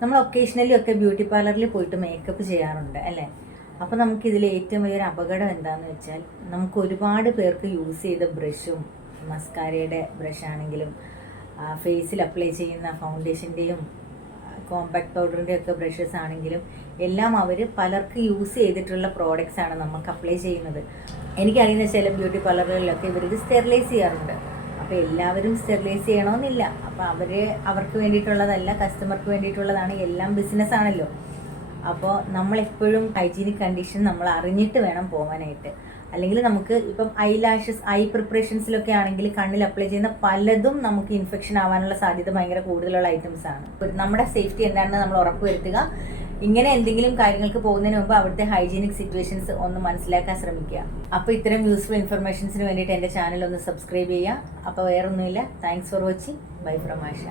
നമ്മൾ ഒക്കേഷണലി ഒക്കെ ബ്യൂട്ടി പാർലറിൽ പോയിട്ട് മേക്കപ്പ് ചെയ്യാറുണ്ട് അല്ലേ? അപ്പോൾ നമുക്ക് ഇതിൽ ഏറ്റവും വലിയൊരു അപകടം എന്താണെന്ന് വെച്ചാൽ നമുക്ക് ഒരുപാട് പേർക്ക് യൂസ് ചെയ്ത ബ്രഷും മസ്കാരയുടെ ബ്രഷ് ആണെങ്കിലും ഫേസിൽ അപ്ലൈ ചെയ്യുന്ന ഫൗണ്ടേഷന്റെയും കോമ്പാക്ട് പൗഡറിന്റെ ഒക്കെ ബ്രഷസ് ആണെങ്കിലും എല്ലാം അവർ പലർക്ക് യൂസ് ചെയ്തിട്ടുള്ള പ്രോഡക്റ്റ്സ് ആണ് നമുക്ക് അപ്ലൈ ചെയ്യുന്നത്. എനിക്കറിയുന്ന ചില ബ്യൂട്ടി പാർലറുകളിലൊക്കെ ഇവരിത് സ്റ്റെറിലൈസ് ചെയ്യാറുണ്ട്. അപ്പോൾ എല്ലാവരും സ്റ്റെറിലൈസ് ചെയ്യണമെന്നില്ല അപ്പോൾ അവർ അവർക്ക് വേണ്ടിയിട്ടുള്ളതല്ല കസ്റ്റമർക്ക് വേണ്ടിയിട്ടുള്ളതാണ് എല്ലാം ബിസിനസ് ആണല്ലോ. അപ്പോൾ നമ്മളെപ്പോഴും ഹൈജീനിക് കണ്ടീഷൻ നമ്മൾ അറിഞ്ഞിട്ട് വേണം പോകാനായിട്ട് അല്ലെങ്കിൽ നമുക്ക് ഇപ്പം ഐ ലാഷസ് ഐ പ്രിപ്പറേഷൻസിലൊക്കെ ആണെങ്കിൽ കണ്ണിൽ അപ്ലൈ ചെയ്യുന്ന പലതും നമുക്ക് ഇൻഫെക്ഷൻ ആവാനുള്ള സാധ്യത ഭയങ്കര കൂടുതലുള്ള ഐറ്റംസ് ആണ്. നമ്മുടെ സേഫ്റ്റി എന്താണെന്ന് നമ്മൾ ഉറപ്പുവരുത്തുക ഇങ്ങനെ എന്തെങ്കിലും കാര്യങ്ങൾക്ക് പോകുന്നതിന് മുമ്പ് അവിടുത്തെ ഹൈജീനിക് സിറ്റുവേഷൻസ് ഒന്ന് മനസ്സിലാക്കാൻ ശ്രമിക്കുക. അപ്പോൾ ഇത്തരം യൂസ്ഫുൾ ഇൻഫർമേഷൻസിന് വേണ്ടിയിട്ട് എന്റെ ചാനൽ ഒന്ന് സബ്സ്ക്രൈബ് ചെയ്യുക. അപ്പോൾ വേറൊന്നുമില്ല. Thanks for watching bye from Asha